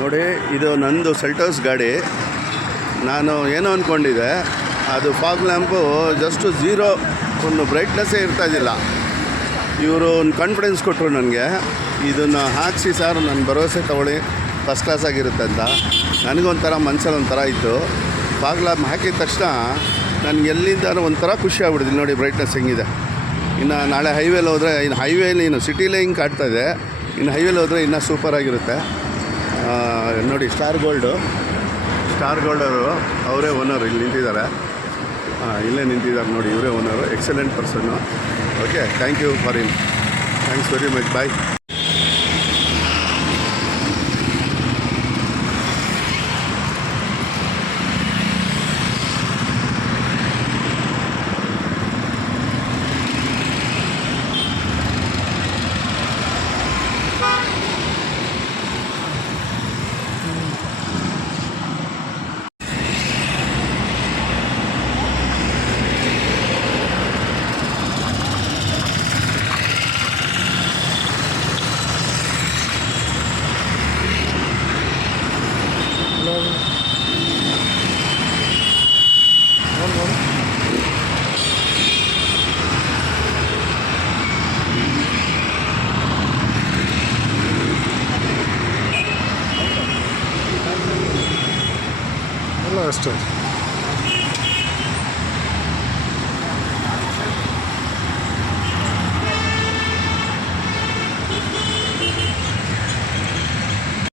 ನೋಡಿ, ಇದು ನಂದು ಸೆಲ್ಟೋಸ್ ಗಾಡಿ. ನಾನು ಏನೋ ಅಂದ್ಕೊಂಡಿದ್ದೆ, ಅದು ಫಾಗ್ ಲ್ಯಾಂಪು ಜಸ್ಟು ಝೀರೋ, ಒಂದು ಬ್ರೈಟ್ನೆಸ್ಸೇ ಇರ್ತಾಯಿದ್ದಿಲ್ಲ. ಇವರು ಒಂದು ಕಾನ್ಫಿಡೆನ್ಸ್ ಕೊಟ್ಟರು ನನಗೆ, ಇದನ್ನು ಹಾಕಿಸಿ ಸರ್, ನನ್ನ ಭರವಸೆ ತೊಗೊಳ್ಳಿ, ಫಸ್ಟ್ ಕ್ಲಾಸಾಗಿರುತ್ತೆ ಅಂತ. ನನಗೊಂಥರ ಮನಸ್ಸಲ್ಲಿ ಒಂಥರ ಇತ್ತು. ಫಾಗ್ ಲ್ಯಾಂಪ್ ಹಾಕಿದ ತಕ್ಷಣ ನನಗೆ ಎಲ್ಲಿಂದ ಒಂಥರ ಖುಷಿ ಆಗ್ಬಿಡ್ತೀನಿ. ನೋಡಿ ಬ್ರೈಟ್ನೆಸ್ ಹೆಂಗಿದೆ. ಇನ್ನು ನಾಳೆ ಹೈವೇಲಿ ಹೋದರೆ, ಇನ್ನು ಹೈವೇಲಿ ಇನ್ನು ಸಿಟಿಲೇ ಹಿಂಗೆ ಕಾಡ್ತಾಯಿದೆ, ಇನ್ನು ಹೈವೇಲಿ ಹೋದರೆ ಇನ್ನೂ ಸೂಪರಾಗಿರುತ್ತೆ. ನೋಡಿ, ಸ್ಟಾರ್ ಗೋಲ್ಡರು ಅವರೇ ಓನರು, ಇಲ್ಲಿ ನಿಂತಿದ್ದಾರೆ. ಇಲ್ಲೇ ನಿಂತಿದ್ದಾರೆ ನೋಡಿ, ಇವರೇ owner. Excellent person. Okay, thank you for him. Thanks very much. Bye. ಅಷ್ಟೇ.